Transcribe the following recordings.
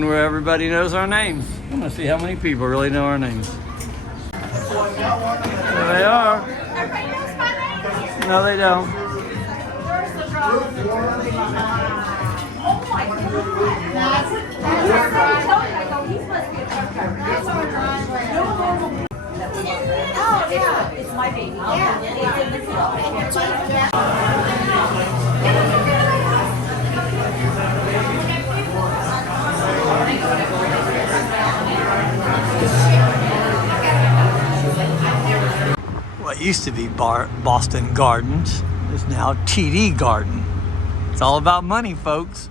going where everybody knows our names. I'm gonna see how many people really know our names. There they are. Everybody knows my name. No, they don't. Where's the drama? Oh my God. That's our driveway. I go, he's supposed to be a truck driver. That's our driveway. No normal. Oh, yeah. It's my baby. Yeah. It's in the field. I can't find it. What used to be Boston Gardens is now TD Garden. It's all about money, folks.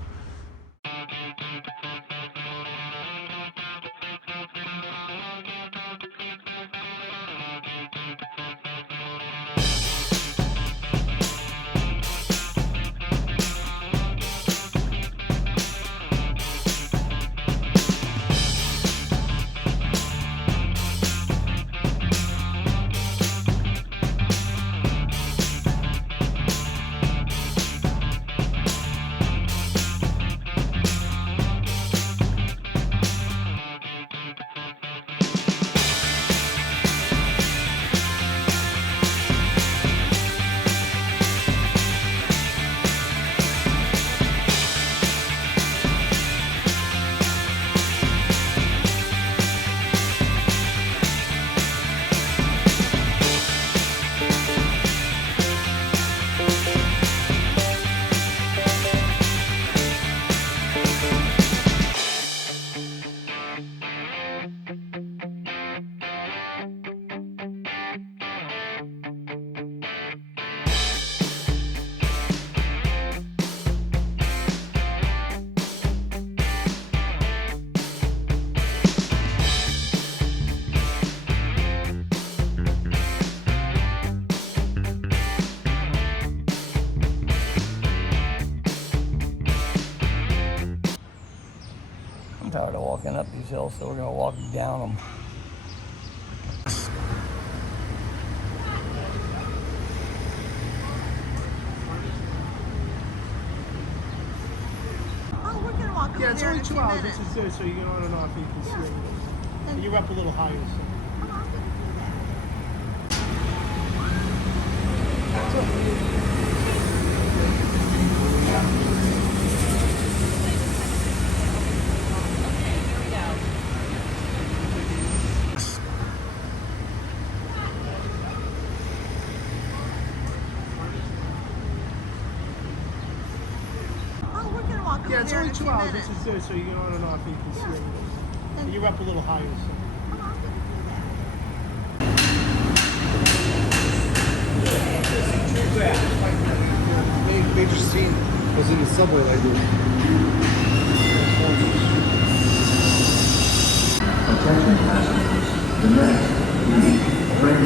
I'm tired of walking up these hills, so we're gonna walk down them. Oh, we're gonna walk over Yeah, it's there only in a 2 few hours. minutes. This is there, so you get on and off and you can see everything. And you're up a little higher, so. Oh, we're gonna walk over Yeah, it's there in only a 2 few hours. minutes. This is there, so you get on and off and you can see everything. And you're up a little higher, so. Major scene was in the subway like this. Attention passengers, the next train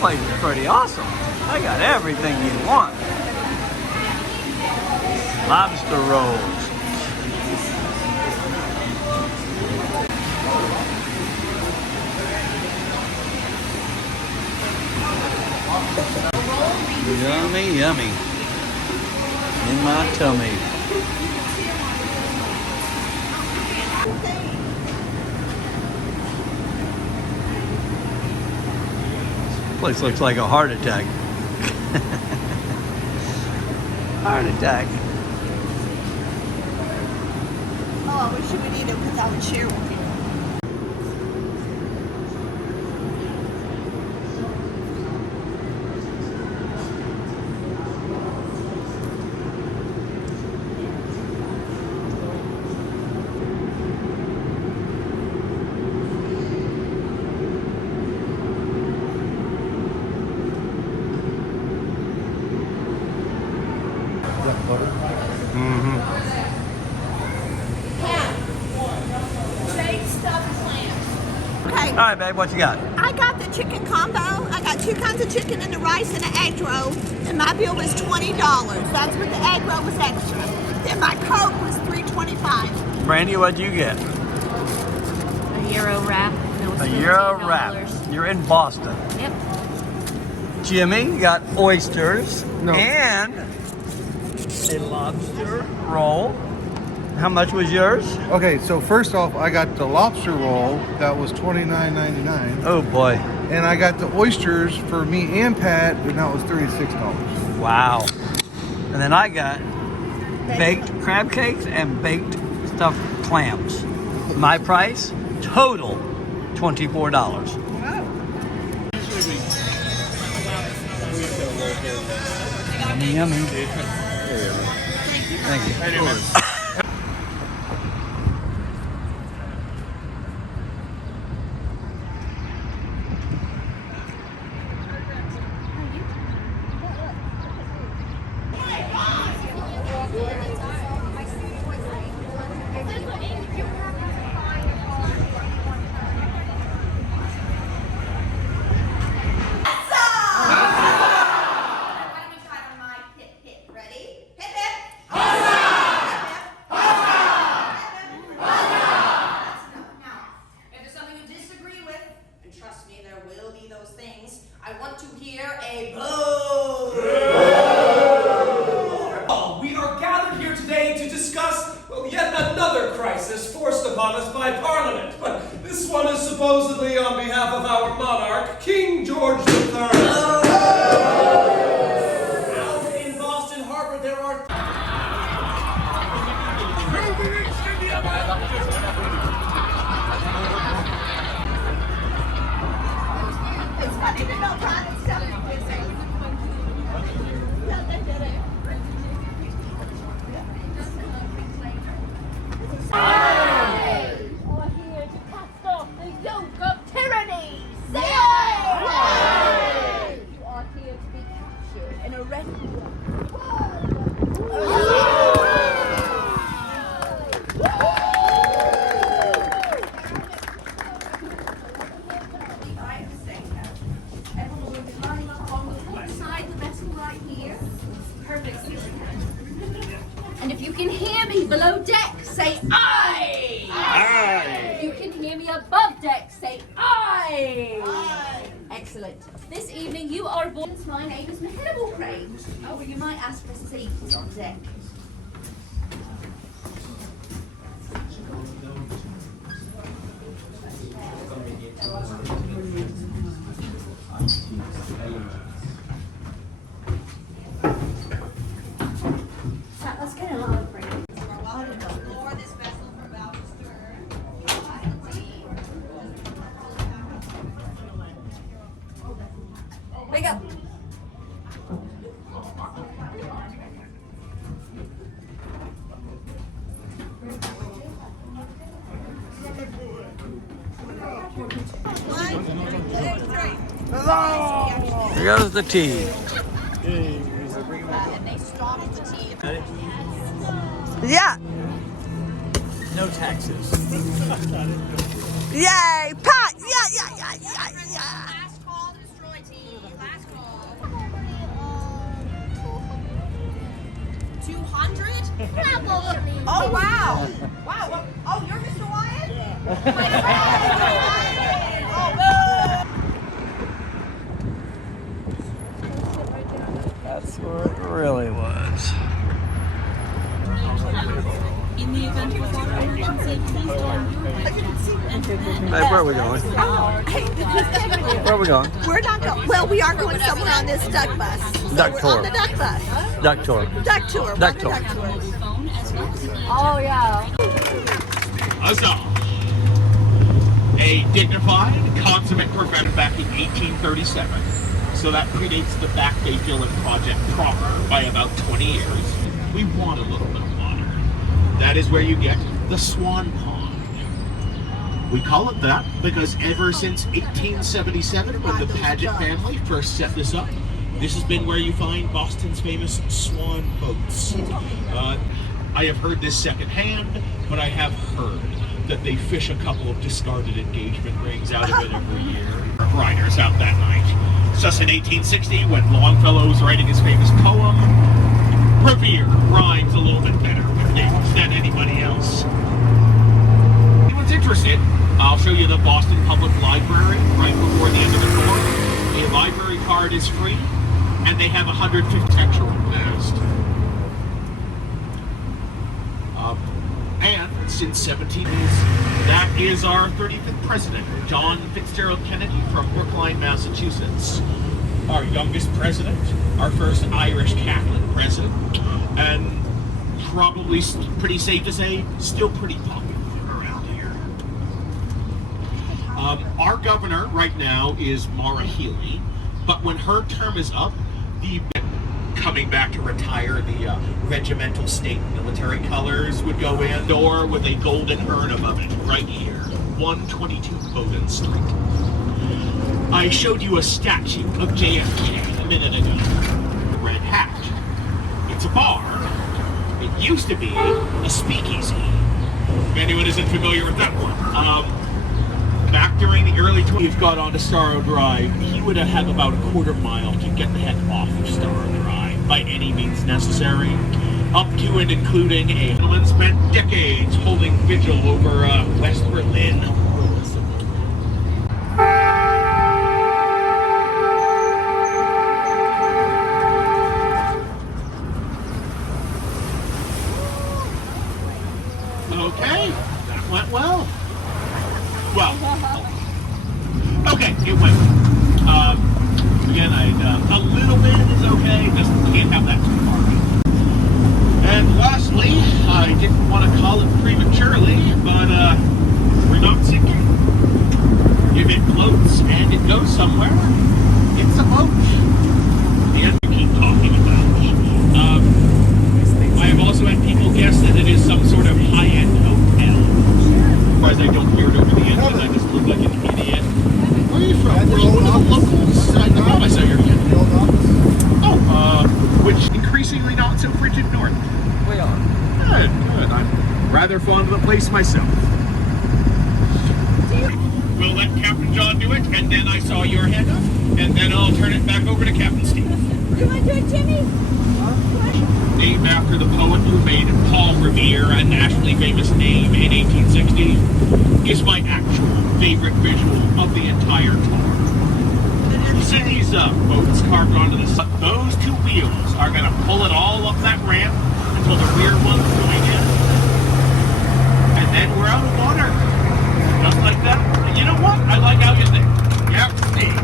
Place is pretty awesome. I got everything you want. Lobster rolls. Yummy, yummy. In my tummy. Place looks like a heart attack. Heart attack. Oh, I wish you would eat it because I would share with you. Baked stuffed clams. Okay. All right, babe, what you got? I got the chicken combo. I got 2 kinds of chicken and the rice and an egg roll, and my bill was $20. That's what the egg roll was extra. Then my Coke was $3.25. Brandy, what'd you get? A Euro wrap. That was A Euro $15. wrap. You're in Boston. Yep. Jimmy got oysters No. and a lobster roll. How much was yours? Okay, so first off, I got the lobster roll that was $29.99, Oh boy. and I got the oysters for me and Pat, and that was $36. Wow. And then I got baked crab cakes and baked stuffed clams. My price, total, $24. Yummy, yummy. Thank you. I want to hear a boo! We are gathered here today to discuss, well, yet another crisis forced upon us by Parliament. But this one is supposedly on behalf of our monarch, King George III. Out in Boston Harbor, there are... It's funny to know private stuff is busy. Yeah, they did it. You are here to cast off the yoke of tyranny. Say aye! You are here to be captured and arrested. And if you can hear me below deck, say aye! Aye! If you can hear me above deck, say aye! Aye! Excellent. This evening you are aboard. My name is Mahilla Crane. Oh, well, you might ask for seats on deck. Let's get a lot of break. Wake up. Here goes the tea. And they stopped the tea. Yeah. No taxes. Yay! Pat! Yeah. Last call to destroy tea. Last call. 200? Oh, wow. Wow. Oh, you're Mr. Wyatt? Yeah. My friend, Mr. Wyatt. Oh, no. That's where it really was. In the event of a water emergency, please don't Hey, where are we going? Where are we going? We're not going. Well, we are going somewhere on this duck bus. So Duck we're tour. on the duck bus. Duck tour. Duck tour. Duck We're tour. on the duck tour. Oh yeah. Huzzah! A dignified, consummate profession back in 1837. So that predates the Back Bay Dillon project proper by about 20 years. We want a little bit of water. That is where you get the Swan Pond. We call it that because ever since 1877, when the Paget family first set this up, this has been where you find Boston's famous swan boats. I have heard this secondhand, but I have heard that they fish a couple of discarded engagement rings out of it every year. Riders out that night. Just in 1860, when Longfellow was writing his famous poem, Revere rhymes a little bit better with names than anybody else. If anyone's interested, I'll show you the Boston Public Library right before the end of the tour. A library card is free, and they have 150 architectural past. And since 17 that is our 35th president, John Fitzgerald Kennedy from Brookline, Massachusetts. Our youngest president, our first Irish Catholic president, and probably pretty safe to say, still pretty popular around here. Our governor right now is Maura Healey, but when her term is up, the coming back to retire, the regimental state military colors would go in, or with a golden urn above it, right here, 122 Bowdoin Street. I showed you a statue of JFK a minute ago. The red hat. It's a bar. It used to be a speakeasy. If anyone isn't familiar with that one. Back during the early 20s, you've got onto Starro Drive, he would have about a quarter mile to get the heck off of Starro Drive by any means necessary. Up to and including a gentleman spent decades holding vigil over West Berlin. Okay, that went well. Well, okay, it went well. Again, a little bit is okay, just can't have that too far. And lastly, I didn't want to call it prematurely, but we're not sinking. If it floats and it goes somewhere, it's a boat. And we keep talking about it. I have also had people guess that it is some sort of high-end hotel. As far as I don't hear it over the engine, I just look like an idiot. Where are you from? Were you one of the locals? I thought I saw your kid. Oh, which increasingly not so frigid north. We are. Good, good. I'm rather fond of the place myself. We'll let Captain John do it, and then I saw your hand up, and then I'll turn it back over to Captain Steve. You want to do it, Jimmy? Named after the poet who made Paul Revere a nationally famous name in 1860, is my actual favorite visual of the entire tour. You see these boats carved onto the side? Those two wheels are going to pull it all up that ramp until the rear one's going in, and then we're out of water. Just like that. And you know what? I like how you think. Yep, Steve.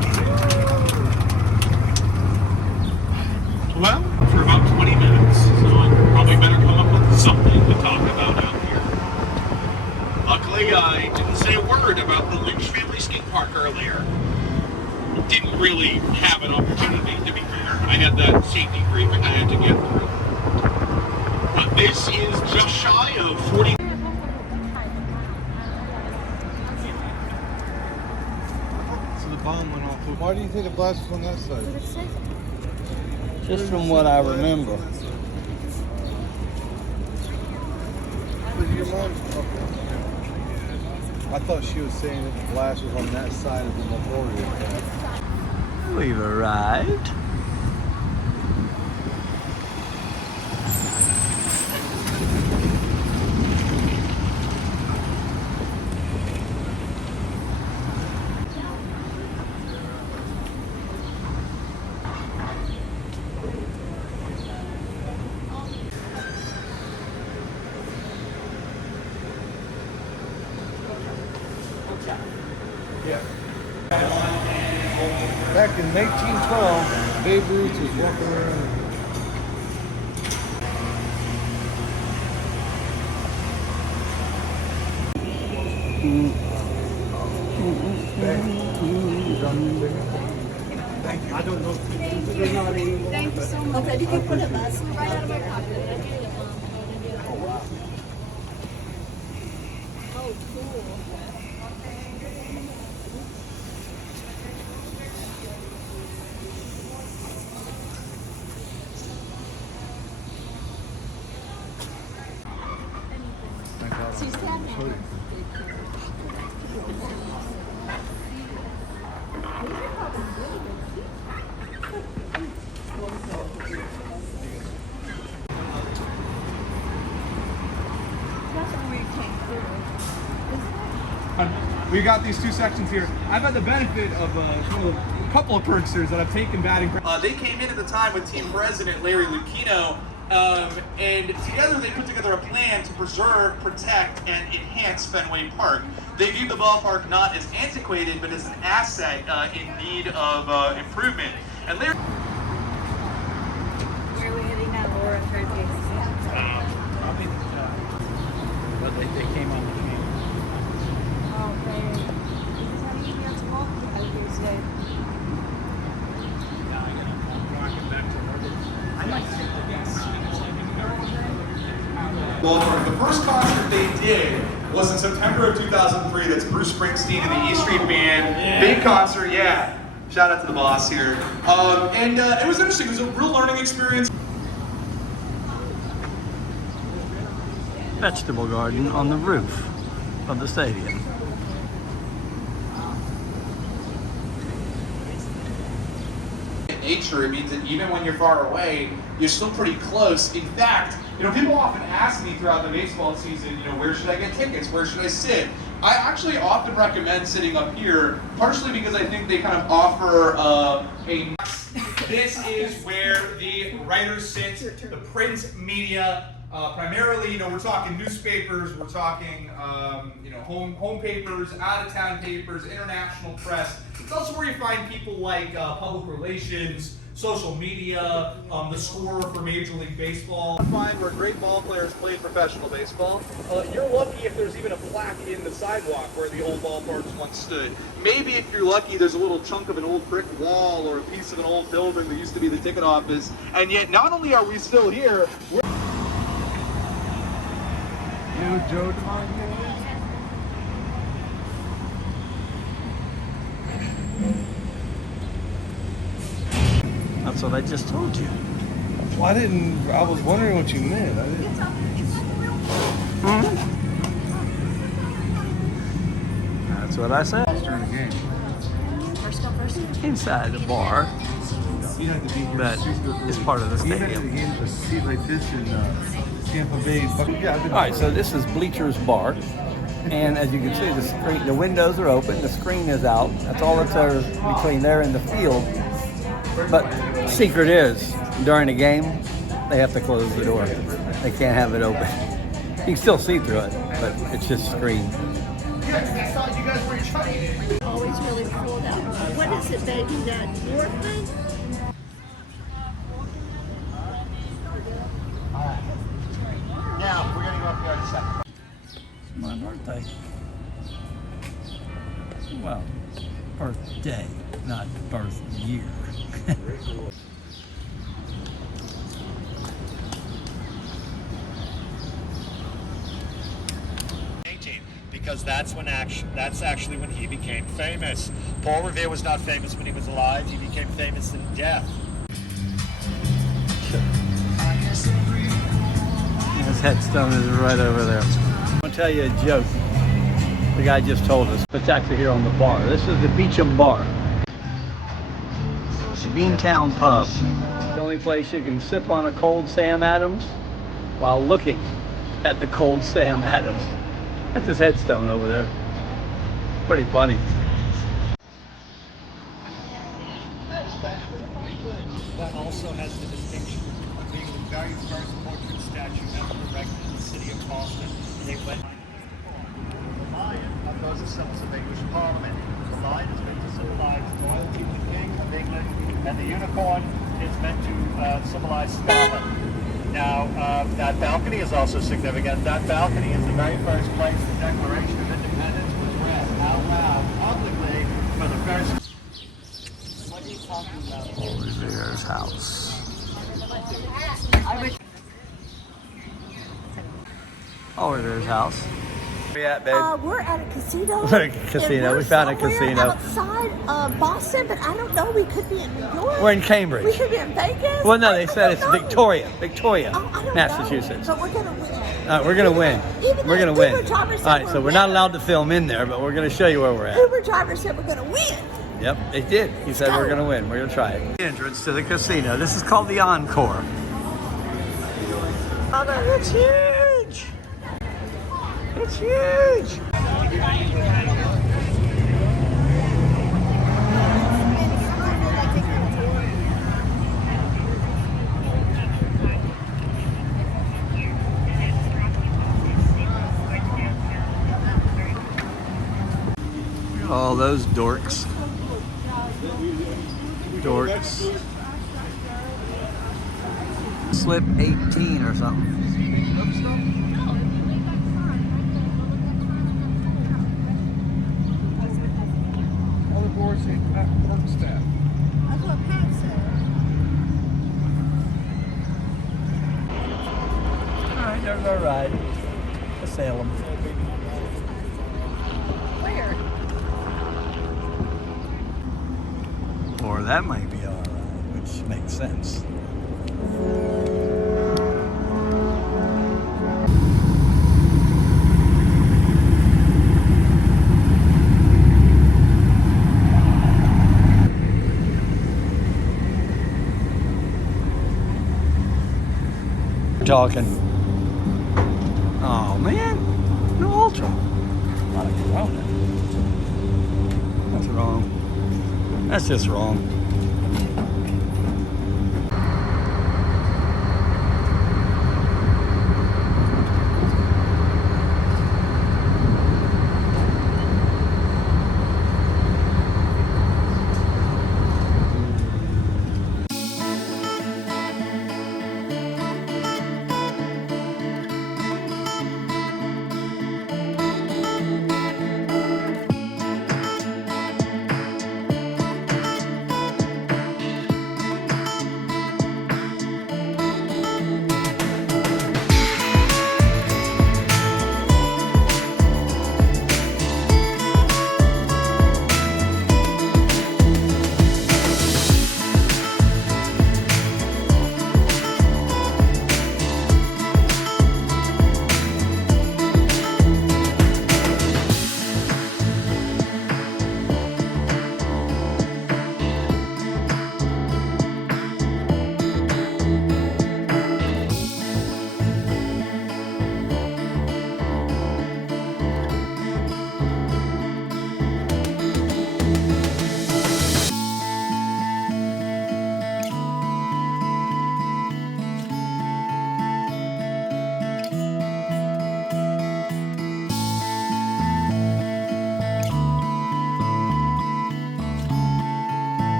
Well, for about 20 minutes, so I probably better come up with something to talk about out here. Luckily, I didn't say a word about the Lynch family skate park earlier. Didn't really have an opportunity, to be fair. I had that safety briefing I had to get through. But this is just shy of 40. So the bomb went off. Why do you think the blast was on that side? Just from what I remember. Your mom's talking. I thought she was saying that the blast was on that side of the memorial. We've arrived. Back in 1912, Babe Ruth was walking around. Thank you so much. Okay, you can put it right out of my pocket. Oh, cool. She's happy. We got these two sections here. I've had the benefit of a couple of perksters that I've taken batting practice. They came in at the time with team president Larry Lucchino, and together they put together a plan to preserve, protect, and enhance Fenway Park. They viewed the ballpark not as antiquated, but as an asset in need of improvement. And Larry. Where are we heading now, Laura? But they came on the train. Okay. How do you get to walk out these days? Ballpark. The first concert they did was in September of 2003. That's Bruce Springsteen and the E Street Band. Big concert, yeah. Shout out to the boss here. And it was interesting. It was a real learning experience. Vegetable garden on the roof of the stadium. Nature, it means that even when you're far away, you're still pretty close. In fact, people often ask me throughout the baseball season, where should I get tickets? Where should I sit? I actually often recommend sitting up here, partially because I think they kind of offer This is where the writers sit, the print media. Primarily, we're talking newspapers, we're talking, home papers, out-of-town papers, international press. It's also where you find people like public relations, social media, the scorer for Major League Baseball. Find where great ball players played professional baseball. You're lucky if there's even a plaque in the sidewalk where the old ballparks once stood. Maybe if you're lucky, there's a little chunk of an old brick wall or a piece of an old building that used to be the ticket office. And yet, not only are we still here, we're Joe That's what I just told you. Well, I was wondering what you meant. I didn't. That's what I said. During the game. First come, first served. Inside the bar, You have to be here. but it's part of the Even at the stadium. games a seat like this in Tampa Bay. Yeah, All right, so this is Bleachers Bar, and as you can see, the windows are open, the screen is out. That's all that's there between there and the field. But secret is, during the game, they have to close the door. They can't have it open. You can still see through it, but it's just screened. I thought you guys were trying. Always really pulled out. What is it, baby? That warfarin? Now, we're going to go up there in a second. It's my birthday. Well, birthday, not birth year. Because that's actually when he became famous. Paul Revere was not famous when he was alive. He became famous in death. His headstone is right over there. I'm gonna tell you a joke. The guy just told us. It's actually here on the bar. This is the Beecham Bar. It's the Beantown Pub. The only place you can sip on a cold Sam Adams while looking at the cold Sam Adams. That's his headstone over there. Pretty funny. That also has the distinction of being the very first portrait statue ever erected in the city of Boston. They went. Of those assemblies of English Parliament. and the unicorn is meant to symbolize Scotland. Now, that balcony is also significant. That balcony is the very first place the Declaration of Independence was read out loud publicly for the first. What are you talking about? Revere's house. Oh, Revere's house. Where you at, babe? We're at a casino. We're at a casino. And We found a we're somewhere casino. outside Boston, but I don't know. We could be in New York. We're in Cambridge. We could be in Vegas. Well, no, they said I it's don't know. Victoria, Oh, I don't Massachusetts. know, but we're gonna win. We're gonna win. Even We're the gonna win. Uber driver All said right, we're so we're not winning. allowed to film in there, but we're gonna show you where we're at. Uber driver said we're gonna win. Yep, it did. He said we're gonna win. We're gonna try it. Entrance to the casino. This is called the Encore. Oh, it's huge. It's huge. All those dorks. Dorks. Slip 18 or something. Other boards say work staff. That's what Pat said. Alright, there's our ride to Salem. Where? Or that might be our ride, which makes sense. Talking. Oh man, no Ultra. Not a Corona. That's wrong. That's just wrong.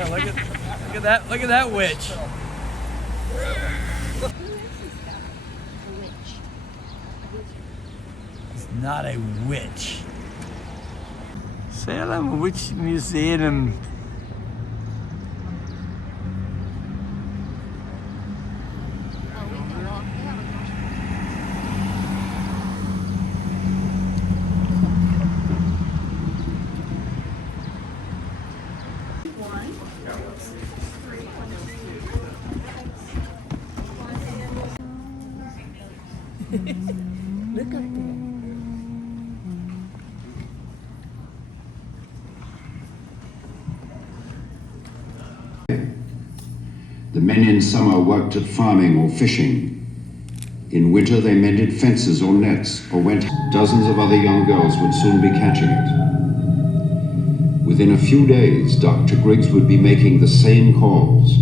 Yeah, look at that witch. It's not a witch. Salem Witch Museum. Look up there. The men in summer worked at farming or fishing. In winter they mended fences or nets or went. Dozens of other young girls would soon be catching it. Within a few days, Dr. Griggs would be making the same calls.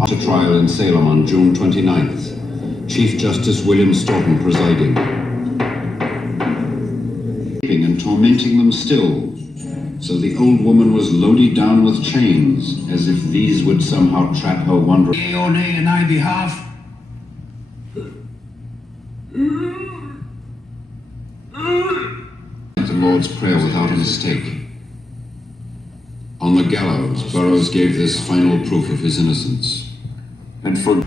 After trial in Salem on June 29th, Chief Justice William Stoughton presiding. And tormenting them still, so the old woman was loaded down with chains, as if these would somehow trap her wandering. Yea or nay in thy behalf? The Lord's Prayer without a mistake. On the gallows, Burroughs gave this final proof of his innocence. And for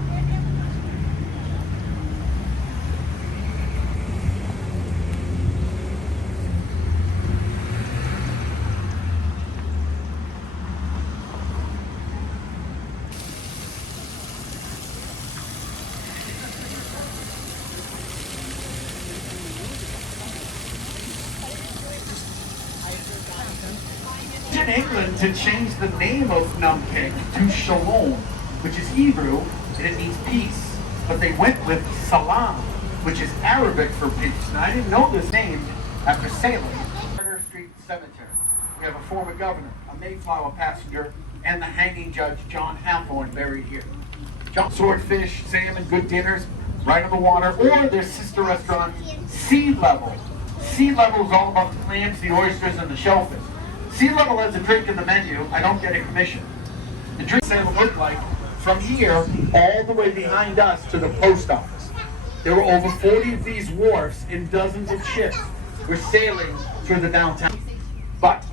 in England to change the name of Numpig to Shalom, which is Hebrew and it means peace. But they went with Salam, which is Arabic for peace. Now I didn't know this name after Salem. Carter Street Cemetery. We have a former governor, a Mayflower passenger, and the hanging judge John Hathorne buried here. Swordfish, salmon, good dinners, right on the water, or their sister restaurant, Sea Level. Sea Level is all about the clams, the oysters, and the shellfish. Sea Level has a drink in the menu. I don't get a commission. The drink Salem looked like from here all the way behind us to the post office. There were over 40 of these wharfs and dozens of ships were sailing through the downtown. But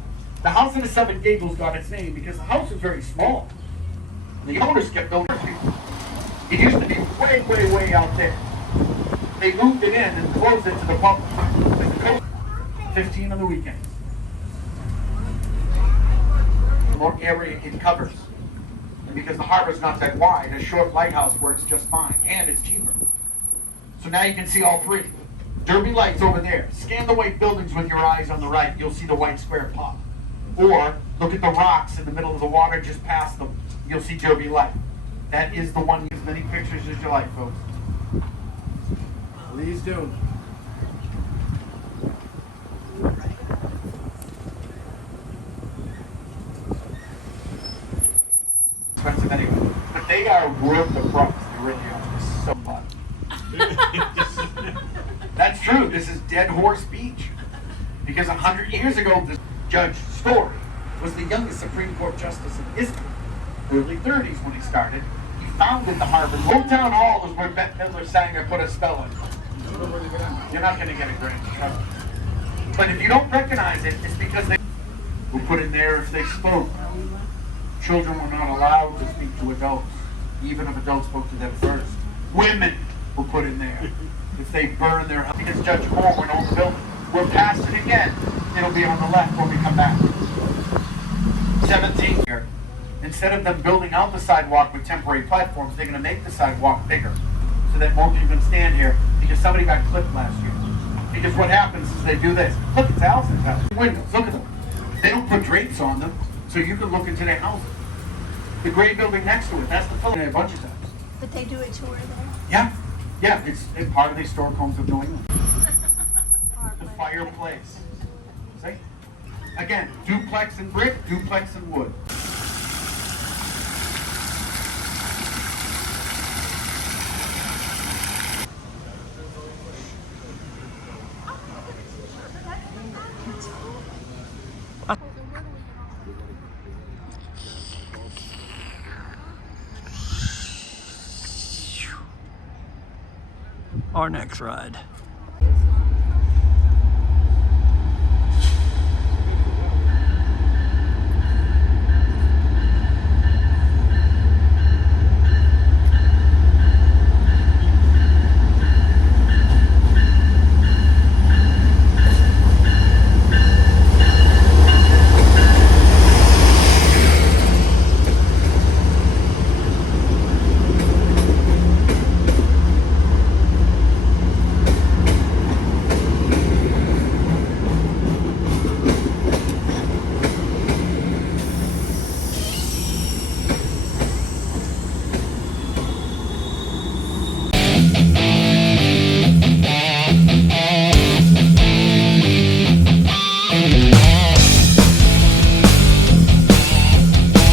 the House of the Seven Gables got its name because the house was very small. The owners kept building. It used to be way, way, way out there. They moved it in and closed it to the public. 15 on the weekends. The more area it covers. And because the harbor's not that wide, a short lighthouse works just fine, and it's cheaper. So now you can see all three. Derby Light's over there. Scan the white buildings with your eyes on the right, you'll see the white square pop. Or look at the rocks in the middle of the water just past them, you'll see Derby Light. That is the one. As many pictures as you like, folks. Please do. Expensive anyway. But they are worth the price. They really are. This is so fun. That's true. This is Dead Horse Beach. Because 100 years ago, this Judge Story was the youngest Supreme Court justice in history. Early 30s when he started. He founded the harbor. Old Town Hall is where Bette Midler sang I Put a Spell on You. You're not going to get a grant. Trust me. But if you don't recognize it, it's because they were put in there if they spoke. Children were not allowed to speak to adults, even if adults spoke to them first. Women were put in there if they burned their house. Because Judge Moore went on the building. We'll pass it again. It'll be on the left when we come back. 17 here. Instead of them building out the sidewalk with temporary platforms, they're going to make the sidewalk bigger so that more people can stand here because somebody got clipped last year. Because what happens is they do this. Look, it's Allison's house. Windows, look at them. They don't put drapes on them so you can look into their houses. The gray building next to it, that's the building a bunch of times. But they do a tour there? Yeah. Yeah, it's part of the historic homes of New England. The fireplace. See? Again, duplex and brick, duplex and wood. our next ride.